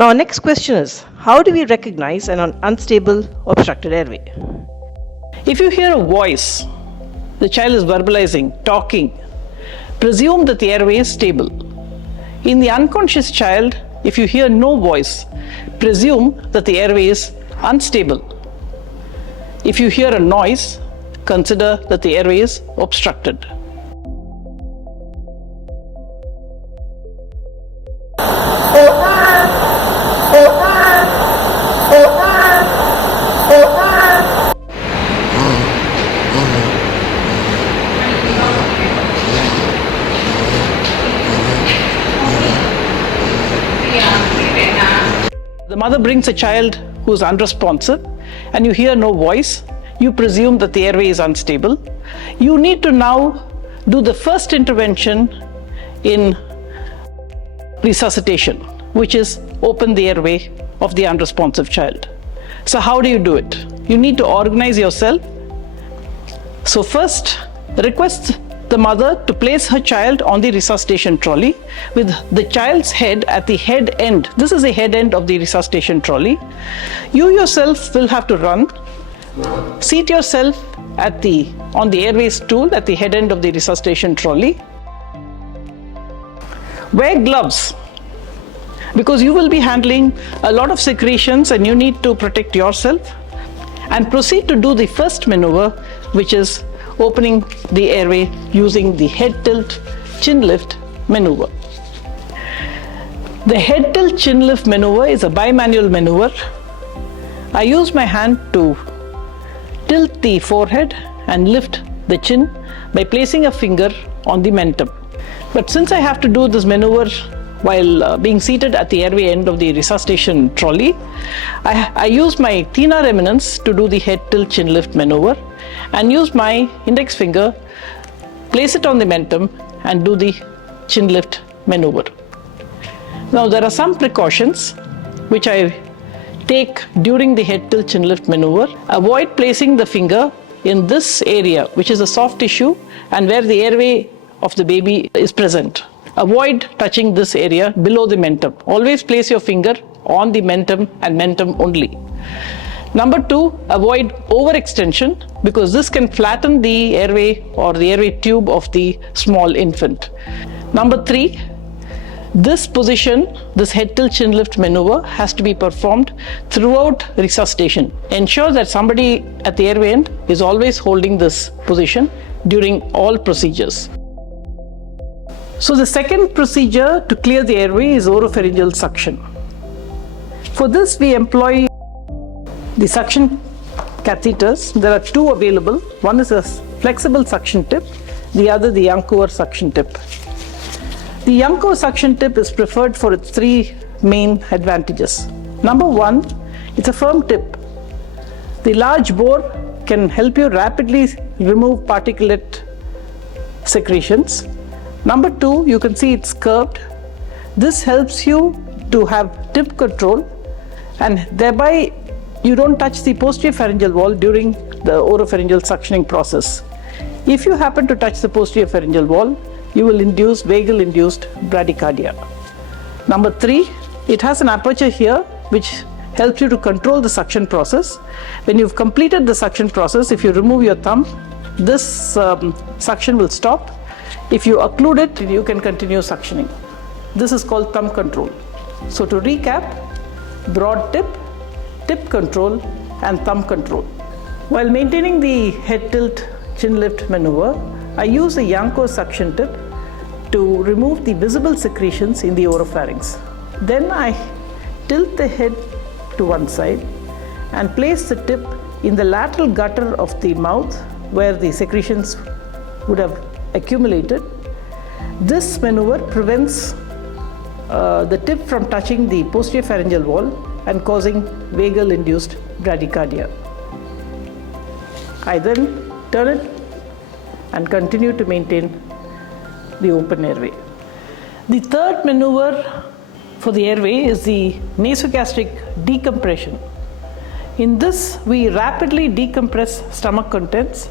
Now, our next question is, how do we recognize an unstable obstructed airway? If you hear a voice, the child is verbalizing, talking, presume that the airway is stable. In the unconscious child, if you hear no voice, presume that the airway is unstable. If you hear a noise, consider that the airway is obstructed. The mother brings a child who is unresponsive and you hear no voice, you presume that the airway is unstable. You need to now do the first intervention in resuscitation, which is open the airway of the unresponsive child. So how do you do it? You need to organize yourself. So first, request the mother to place her child on the resuscitation trolley with the child's head at the head end. This is the head end of the resuscitation trolley. You yourself will have to run. Seat yourself on the airway stool at the head end of the resuscitation trolley. Wear gloves because you will be handling a lot of secretions and you need to protect yourself. And proceed to do the first maneuver, which is opening the airway using the head tilt chin lift maneuver. The head tilt chin lift maneuver is a bimanual maneuver. I use my hand to tilt the forehead and lift the chin by placing a finger on the mentum. But since I have to do this maneuver while being seated at the airway end of the resuscitation trolley, I use my thenar eminence to do the head tilt chin lift maneuver and use my index finger, place it on the mentum and do the chin lift maneuver. Now there are some precautions which I take during the head tilt chin lift maneuver. Avoid placing the finger in this area, which is a soft tissue and where the airway of the baby is present. Avoid touching this area below the mentum. Always place your finger on the mentum and mentum only. Number 2, avoid overextension because this can flatten the airway or the airway tube of the small infant. Number 3, this position, this head tilt chin lift maneuver has to be performed throughout resuscitation. Ensure that somebody at the airway end is always holding this position during all procedures. So the second procedure to clear the airway is oropharyngeal suction. For this we employ the suction catheters. There are 2 available. One is a flexible suction tip, the other the Yancover suction tip. The Yancover suction tip is preferred for its 3 main advantages. Number 1, it's a firm tip. The large bore can help you rapidly remove particulate secretions. Number 2, you can see it's curved. This helps you to have tip control and thereby you don't touch the posterior pharyngeal wall during the oropharyngeal suctioning process. If you happen to touch the posterior pharyngeal wall, you will induce vagal induced bradycardia. Number 3, it has an aperture here which helps you to control the suction process. When you've completed the suction process, if you remove your thumb, this suction will stop. If you occlude it, you can continue suctioning. This is called thumb control. So to recap, broad tip, tip control and thumb control. While maintaining the head tilt chin lift maneuver, I use a Yancover suction tip to remove the visible secretions in the oropharynx. Then I tilt the head to one side and place the tip in the lateral gutter of the mouth where the secretions would have accumulated. This maneuver prevents the tip from touching the posterior pharyngeal wall and causing vagal induced bradycardia. I then turn it and continue to maintain the open airway. The third maneuver for the airway is the nasogastric decompression. In this, we rapidly decompress stomach contents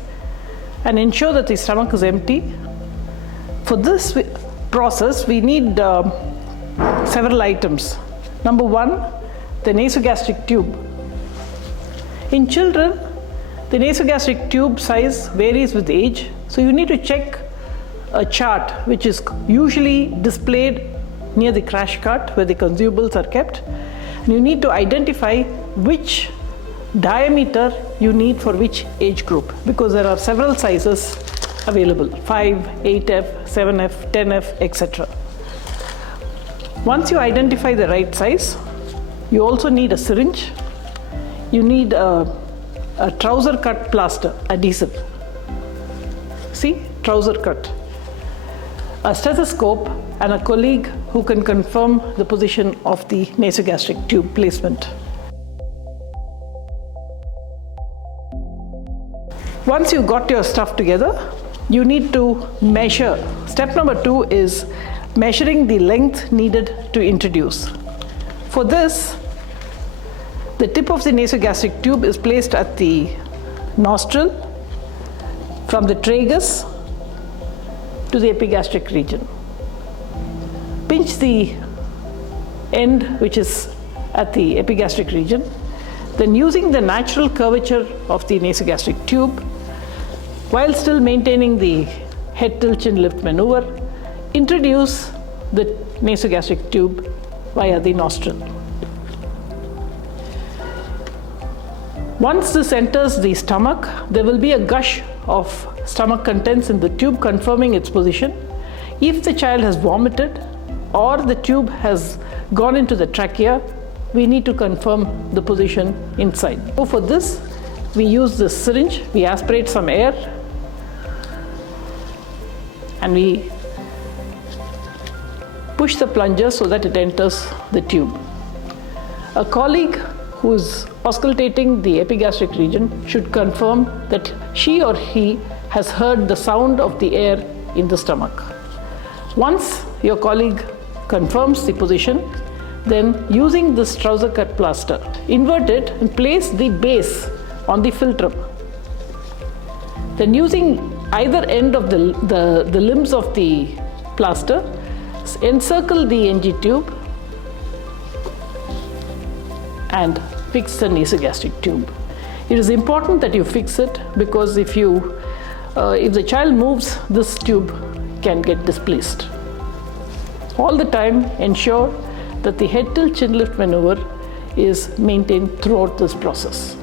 and ensure that the stomach is empty. For this process, we need several items. Number 1, the nasogastric tube. In children, the nasogastric tube size varies with age, so you need to check a chart which is usually displayed near the crash cart where the consumables are kept, and you need to identify which diameter you need for which age group, because there are several sizes available: 5, 8F, 7F, 10F, etc. Once you identify the right size, you also need a syringe. You need a trouser cut plaster adhesive. See, trouser cut. A stethoscope and a colleague who can confirm the position of the nasogastric tube placement. Once you've got your stuff together, you need to measure. Step number 2 is measuring the length needed to introduce. For this, the tip of the nasogastric tube is placed at the nostril from the tragus to the epigastric region. Pinch the end which is at the epigastric region. Then, using the natural curvature of the nasogastric tube, while still maintaining the head tilt chin lift maneuver, introduce the nasogastric tube via the nostril. Once this enters the stomach, there will be a gush of stomach contents in the tube confirming its position. If the child has vomited or the tube has gone into the trachea, we need to confirm the position inside. So for this, we use this syringe, we aspirate some air, and we push the plunger so that it enters the tube. A colleague who is auscultating the epigastric region should confirm that she or he has heard the sound of the air in the stomach. Once your colleague confirms the position, then using this trouser cut plaster, invert it and place the base on the philtrum. Then, using either end of the limbs of the plaster, encircle the NG tube and fix the nasogastric tube. It is important that you fix it, because if the child moves, this tube can get displaced. All the time, ensure that the head tilt chin lift maneuver is maintained throughout this process.